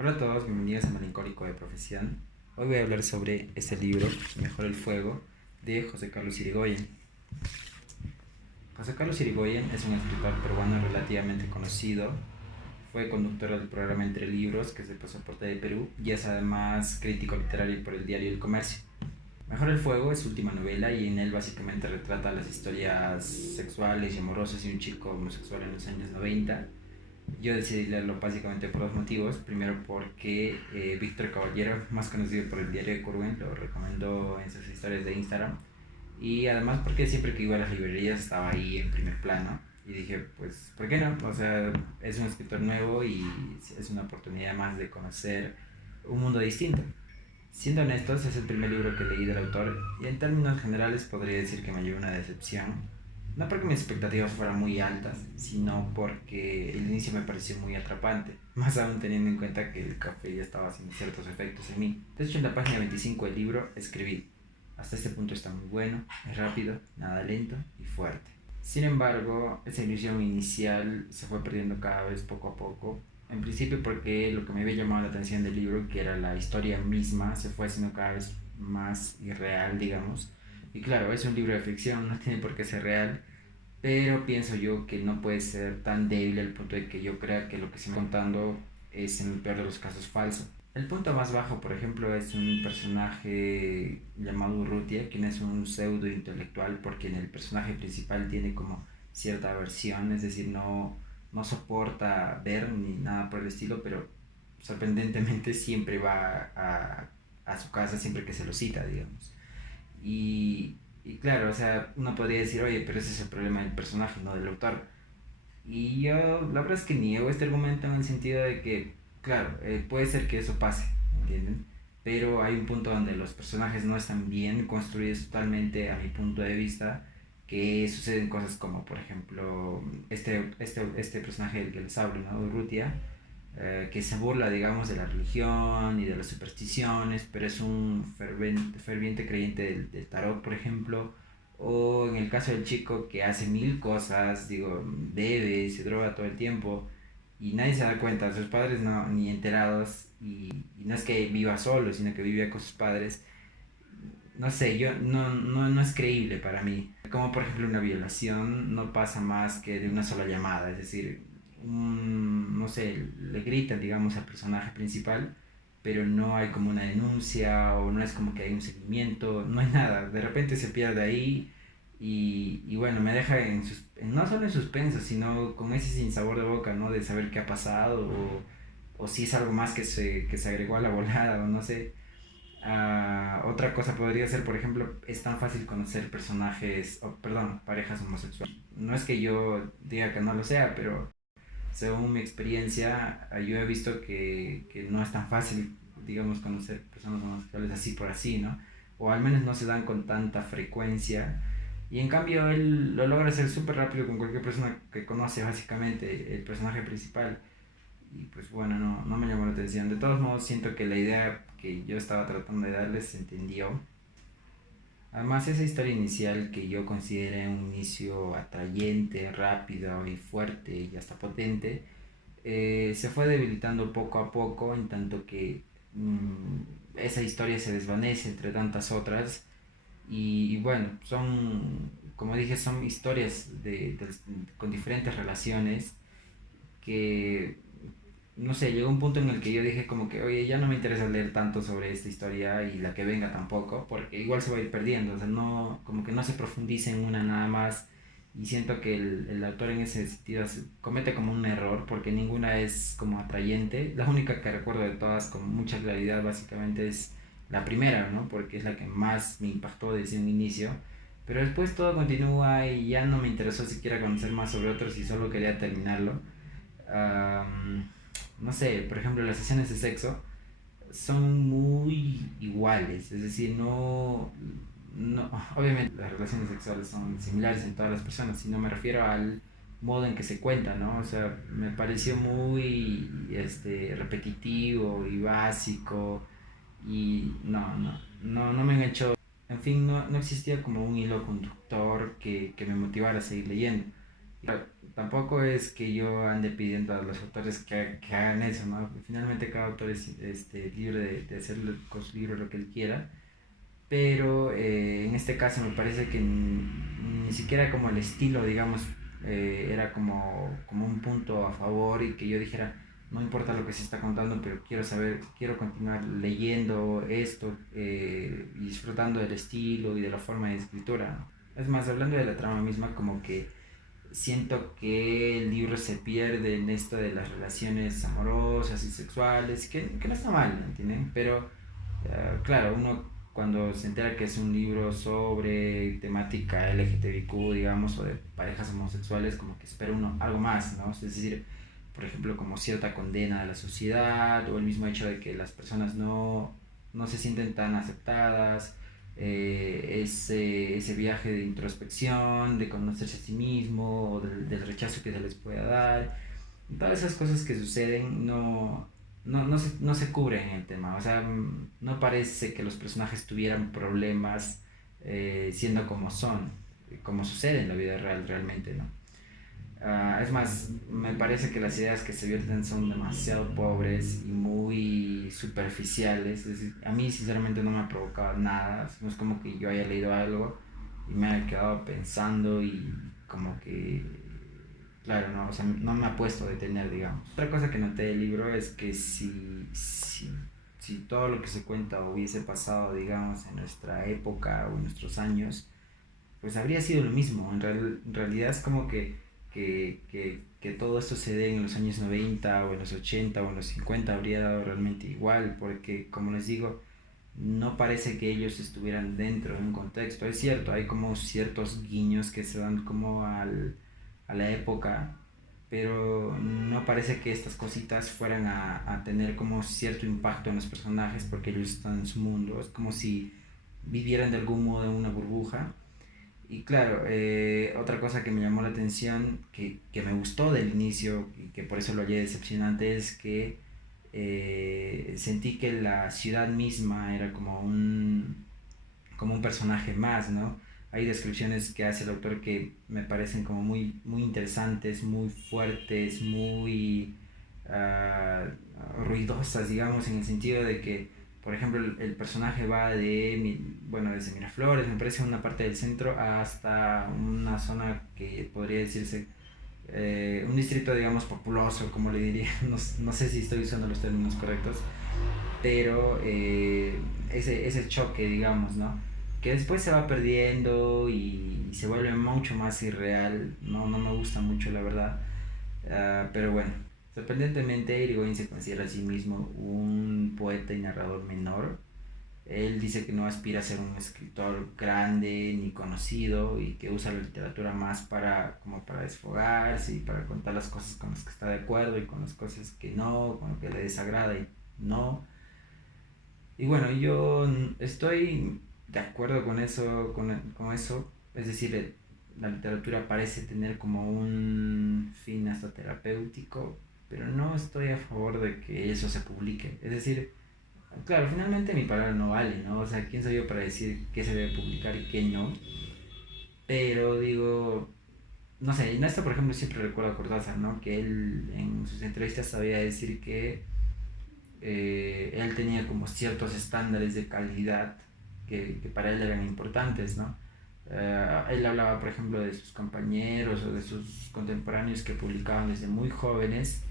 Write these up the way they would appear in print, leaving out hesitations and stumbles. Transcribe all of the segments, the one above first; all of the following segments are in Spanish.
Hola a todos, bienvenidos a Melancólico de Profesión. Hoy voy a hablar sobre este libro, Mejor el Fuego, de José Carlos Irigoyen. José Carlos Irigoyen es un escritor peruano relativamente conocido. Fue conductor del programa Entre Libros, que es el Pasaporte de Perú, y es además crítico literario por el diario El Comercio. Mejor el Fuego es su última novela y en él básicamente retrata las historias sexuales y amorosas de un chico homosexual en los años 90. Yo decidí leerlo básicamente por dos motivos. Primero porque Víctor Caballero, más conocido por el diario de Curwen, lo recomendó en sus historias de Instagram. Y además porque siempre que iba a las librerías estaba ahí en primer plano. Y dije, pues, ¿por qué no? O sea, es un escritor nuevo y es una oportunidad más de conocer un mundo distinto. Siendo honestos, es el primer libro que leí del autor y en términos generales podría decir que me llevó una decepción. No porque mis expectativas fueran muy altas, sino porque el inicio me pareció muy atrapante, más aún teniendo en cuenta que el café ya estaba haciendo ciertos efectos en mí. De hecho, en la página 25 del libro escribí: hasta este punto está muy bueno, es rápido, nada lento y fuerte. Sin embargo, esa ilusión inicial se fue perdiendo cada vez poco a poco. En principio porque lo que me había llamado la atención del libro, que era la historia misma, se fue haciendo cada vez más irreal, digamos. Y claro, es un libro de ficción, no tiene por qué ser real, pero pienso yo que no puede ser tan débil al punto de que yo crea que lo que se me está contando es en el peor de los casos falso. El punto más bajo, por ejemplo, es un personaje llamado Urrutia, quien es un pseudo intelectual porque en el personaje principal tiene como cierta aversión, es decir, no soporta ver ni nada por el estilo, pero sorprendentemente siempre va a su casa siempre que se lo cita, digamos. Y claro, o sea, uno podría decir, oye, pero ese es el problema del personaje, no del autor. Y yo, la verdad es que niego este argumento en el sentido de que, claro, puede ser que eso pase, ¿entienden? Pero hay un punto donde los personajes no están bien construidos totalmente, a mi punto de vista, que suceden cosas como, por ejemplo, este personaje del que les hablo, ¿no? Urrutia, que se burla, digamos, de la religión y de las supersticiones, pero es un ferviente creyente del tarot, por ejemplo. O en el caso del chico que hace mil cosas, digo, bebe, se droga todo el tiempo y nadie se da cuenta, sus padres no, ni enterados, y no es que viva solo, sino que vive con sus padres. No sé, yo no es creíble para mí. Como por ejemplo una violación no pasa más que de una sola llamada, es decir, no sé, le gritan, digamos, al personaje principal, pero no hay como una denuncia o no es como que hay un seguimiento, no hay nada, de repente se pierde ahí y bueno, me deja no solo en suspenso, sino con ese sinsabor de boca, ¿no? De saber qué ha pasado o si es algo más que se agregó a la volada o no sé. Otra cosa podría ser, por ejemplo, es tan fácil conocer personajes, perdón, parejas homosexuales. No es que yo diga que no lo sea, pero según mi experiencia, yo he visto que no es tan fácil, digamos, conocer personas homosexuales así por así, ¿no? O al menos no se dan con tanta frecuencia. Y en cambio él lo logra hacer súper rápido con cualquier persona que conoce básicamente el personaje principal. Y pues bueno, no me llamó la atención. De todos modos, siento que la idea que yo estaba tratando de darles se entendió. Además, esa historia inicial que yo consideré un inicio atrayente, rápido y fuerte y hasta potente, se fue debilitando poco a poco en tanto que esa historia se desvanece entre tantas otras. Y bueno, como dije, son historias con diferentes relaciones que no sé, llegó un punto en el que yo dije como que, oye, ya no me interesa leer tanto sobre esta historia y la que venga tampoco, porque igual se va a ir perdiendo, o sea, no, como que no se profundiza en una nada más y siento que el autor en ese sentido comete como un error porque ninguna es como atrayente. La única que recuerdo de todas con mucha claridad básicamente es la primera, ¿no? Porque es la que más me impactó desde un inicio. Pero después todo continúa y ya no me interesó siquiera conocer más sobre otros y solo quería terminarlo. Am, no sé, por ejemplo, las sesiones de sexo son muy iguales, es decir, obviamente las relaciones sexuales son similares en todas las personas, sino me refiero al modo en que se cuenta, ¿no? O sea, me pareció muy repetitivo y básico y no me enganchó. En fin, no existía como un hilo conductor que me motivara a seguir leyendo. tampoco es que yo ande pidiendo a los autores que hagan eso, ¿no? Finalmente cada autor es libre de hacer con su libro lo que él quiera, pero en este caso me parece que ni siquiera como el estilo, digamos, era como un punto a favor y que yo dijera, no importa lo que se está contando, pero quiero saber, quiero continuar leyendo esto y disfrutando del estilo y de la forma de escritura, ¿no? Es más, hablando de la trama misma, como que siento que el libro se pierde en esto de las relaciones amorosas y sexuales, que no está mal, ¿entienden? Pero claro, uno cuando se entera que es un libro sobre temática LGTBIQ, digamos, o de parejas homosexuales, como que espera uno algo más, ¿no? Es decir, por ejemplo, como cierta condena de la sociedad, o el mismo hecho de que las personas no se sienten tan aceptadas, ese viaje de introspección, de conocerse a sí mismo, o del rechazo que se les pueda dar, todas esas cosas que suceden no se cubren en el tema. O sea, no parece que los personajes tuvieran problemas siendo como son, como sucede en la vida real realmente, ¿no? Es más, me parece que las ideas que se vierten son demasiado pobres y muy superficiales. Es decir, a mí sinceramente no me ha provocado nada. No es como que yo haya leído algo y me haya quedado pensando y como que, claro, no, o sea, no me ha puesto a detener, digamos. Otra cosa que noté del libro es que si todo lo que se cuenta hubiese pasado, digamos, en nuestra época o en nuestros años, pues habría sido lo mismo. En realidad es como que todo esto se dé en los años 90 o en los 80 o en los 50 habría dado realmente igual, porque como les digo, no parece que ellos estuvieran dentro de un contexto. Es cierto, hay como ciertos guiños que se dan como a la época, pero no parece que estas cositas fueran a tener como cierto impacto en los personajes porque ellos están en su mundo. Es como si vivieran de algún modo en una burbuja. Y claro, otra cosa que me llamó la atención, que me gustó del inicio y que por eso lo hallé decepcionante, es que sentí que la ciudad misma era como un personaje más, ¿no? Hay descripciones que hace el autor que me parecen como muy interesantes, muy fuertes, muy ah, ruidosas, digamos, en el sentido de que, por ejemplo, el personaje va bueno, desde Miraflores, me parece, una parte del centro, hasta una zona que podría decirse un distrito, digamos, populoso, como le diría, no sé si estoy usando los términos correctos, pero ese choque, digamos, ¿no? Que después se va perdiendo y se vuelve mucho más irreal, no me gusta mucho, la verdad. Pero bueno, sorprendentemente Irigoyen se considera a sí mismo un poeta y narrador menor. Él dice que no aspira a ser un escritor grande ni conocido y que usa la literatura más como para desfogarse y para contar las cosas con las que está de acuerdo y con las cosas que no, con lo que le desagrada y no. Y bueno, yo estoy de acuerdo con eso, con eso. Es decir, la literatura parece tener como un fin hasta terapéutico, pero no estoy a favor de que eso se publique. Es decir, claro, finalmente mi palabra no vale, ¿no? O sea, ¿quién soy yo para decir qué se debe publicar y qué no? Pero digo, no sé, en esto por ejemplo siempre recuerdo a Cortázar, ¿no? Que él en sus entrevistas sabía decir que él tenía como ciertos estándares de calidad que para él eran importantes, ¿no? Él hablaba, por ejemplo, de sus compañeros o de sus contemporáneos que publicaban desde muy jóvenes,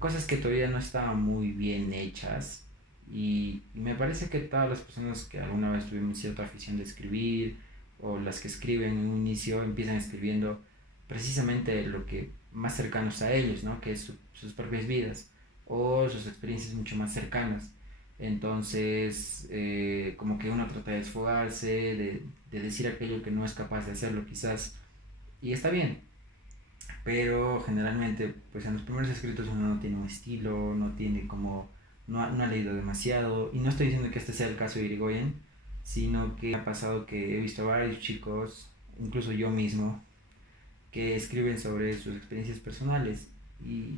cosas que todavía no estaban muy bien hechas. Y me parece que todas las personas que alguna vez tuvieron cierta afición de escribir, o las que escriben en un inicio, empiezan escribiendo precisamente lo que más cercanos a ellos, ¿no? Que es sus propias vidas o sus experiencias mucho más cercanas. Entonces, como que uno trata de desfogarse, de decir aquello que no es capaz de hacerlo quizás, y está bien, pero generalmente, pues en los primeros escritos uno no tiene un estilo, no tiene como, no ha leído demasiado, y no estoy diciendo que este sea el caso de Irigoyen, sino que ha pasado que he visto a varios chicos, incluso yo mismo, que escriben sobre sus experiencias personales, y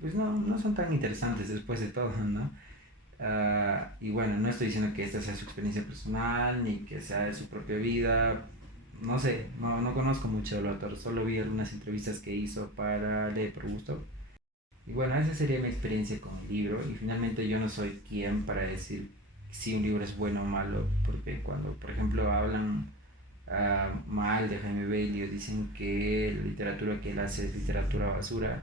pues no son tan interesantes después de todo, ¿no? Y bueno, no estoy diciendo que esta sea su experiencia personal, ni que sea de su propia vida, no sé, no conozco mucho del autor, solo vi algunas entrevistas que hizo para leer por gusto. Y bueno, esa sería mi experiencia con el libro. Y finalmente yo no soy quien para decir si un libro es bueno o malo, porque cuando, por ejemplo, hablan mal de Jaime Bailey o dicen que la literatura que él hace es literatura basura,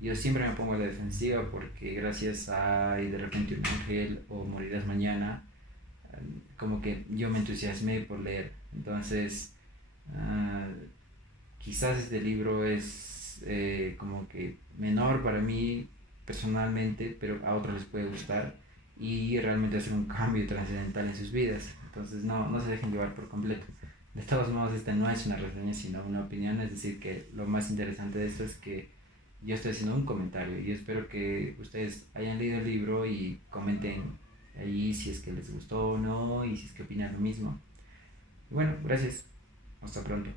yo siempre me pongo a la defensiva porque gracias a Y de repente un ángel o Morirás mañana, como que yo me entusiasmé por leer. Entonces, ah, quizás este libro es como que menor para mí personalmente, pero a otros les puede gustar y realmente hacer un cambio trascendental en sus vidas. Entonces no se dejen llevar por completo. De todos modos, esta no es una reseña, sino una opinión, es decir, que lo más interesante de esto es que yo estoy haciendo un comentario y espero que ustedes hayan leído el libro y comenten ahí si es que les gustó o no y si es que opinan lo mismo. Y bueno, gracias. Hasta pronto.